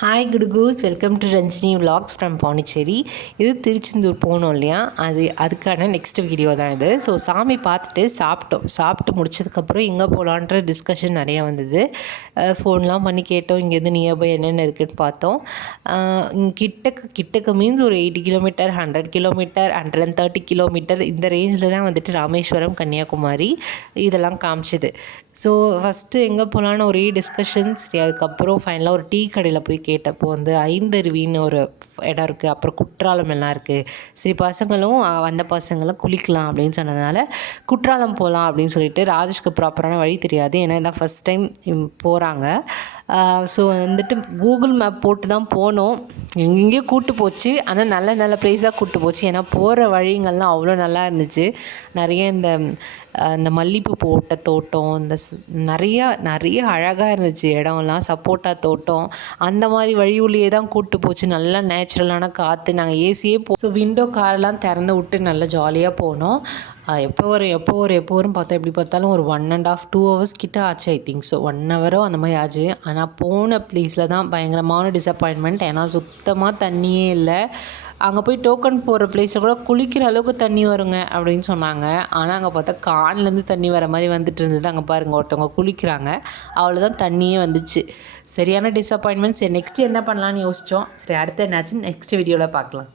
Hi குடுகூஸ், welcome to Ranjini vlogs from Pondicherry. இது திருச்செந்தூர் போனோம் இல்லையா, அதுக்கான நெக்ஸ்ட் வீடியோ தான் இது. ஸோ சாமி பார்த்துட்டு சாப்பிட்டு முடிச்சதுக்கப்புறம் எங்கே போகலான்ற டிஸ்கஷன் நிறையா வந்தது. ஃபோன்லாம் பண்ணி கேட்டோம், இங்கேருந்து நியர்பை என்னென்ன இருக்குதுன்னு பார்த்தோம். கிட்டக்கு மீன்ஸ் ஒரு 80 கிலோமீட்டர், 100 கிலோமீட்டர், 130 கிலோமீட்டர் இந்த ரேஞ்சில் தான் வந்துட்டு ராமேஸ்வரம், கன்னியாகுமரி இதெல்லாம் காமிச்சிது. ஸோ ஃபஸ்ட்டு எங்கே போகலான்னு ஒரே டிஸ்கஷன். சரி, அதுக்கப்புறம் ஃபைனலாக ஒரு டீ கடையில் போய் கேட்டப்போ வந்து ஐந்தருவின்னு ஒரு இடம் இருக்குது, அப்புறம் குற்றாலம் எல்லாம் இருக்குது. சரி, வந்த பசங்களும் குளிக்கலாம் அப்படின்னு சொன்னதுனால குற்றாலம் போகலாம் அப்படின்னு சொல்லிட்டு, ராஜேஷ்க்கு ப்ராப்பரான வழி தெரியாது, ஏன்னா இதான் ஃபஸ்ட் டைம் போகிறாங்க. ஸோ வந்துட்டு கூகுள் மேப் போட்டு தான் போனோம். எங்கெங்கேயோ கூப்பிட்டு போச்சு, ஆனால் நல்ல நல்ல ப்ளேஸாக கூப்பிட்டு போச்சு. ஏன்னா போகிற வழிங்கள்லாம் அவ்வளோ நல்லா இருந்துச்சு. நிறைய இந்த மல்லிகைப்பூ போட்ட தோட்டம், நிறைய அழகாக இருந்துச்சு இடம்லாம். சப்போட்டா தோட்டம், அந்த மாதிரி வழியுள்ளேயே தான் கூப்பிட்டு போச்சு. நல்லா நேச்சுரலான காற்று. நாங்கள் ஏசியே ஸோ விண்டோ காரெல்லாம் திறந்து விட்டு நல்லா ஜாலியாக போனோம். எப்போ வரும் பார்த்தா எப்படி பார்த்தாலும் ஒரு 1.5 2 hours கிட்ட ஆச்சு. ஐ திங்க் ஸோ 1 hour அந்த மாதிரி ஆச்சு. ஆனால் போன ப்ளேஸில் தான் பயங்கரமான டிசப்பாயின்மெண்ட். ஏன்னா சுத்தமாக தண்ணியே இல்லை. அங்கே போய் டோக்கன் போடுற ப்ளேஸில் கூட குளிக்கிற அளவுக்கு தண்ணி வருங்க அப்படின்னு சொன்னாங்க. ஆனால் அங்கே பார்த்தா கான்லேருந்து தண்ணி வர மாதிரி வந்துட்டு இருந்தது. அங்கே பாருங்கள், ஒருத்தவங்க குளிக்கிறாங்க, அவ்வளோதான் தண்ணியே வந்துச்சு. சரியான டிசப்பாயின்மெண்ட். சரி, நெக்ஸ்ட்டு என்ன பண்ணலான்னு யோசித்தோம். சரி, அடுத்து என்னாச்சு நெக்ஸ்ட் வீடியோவில் பார்க்கலாம்.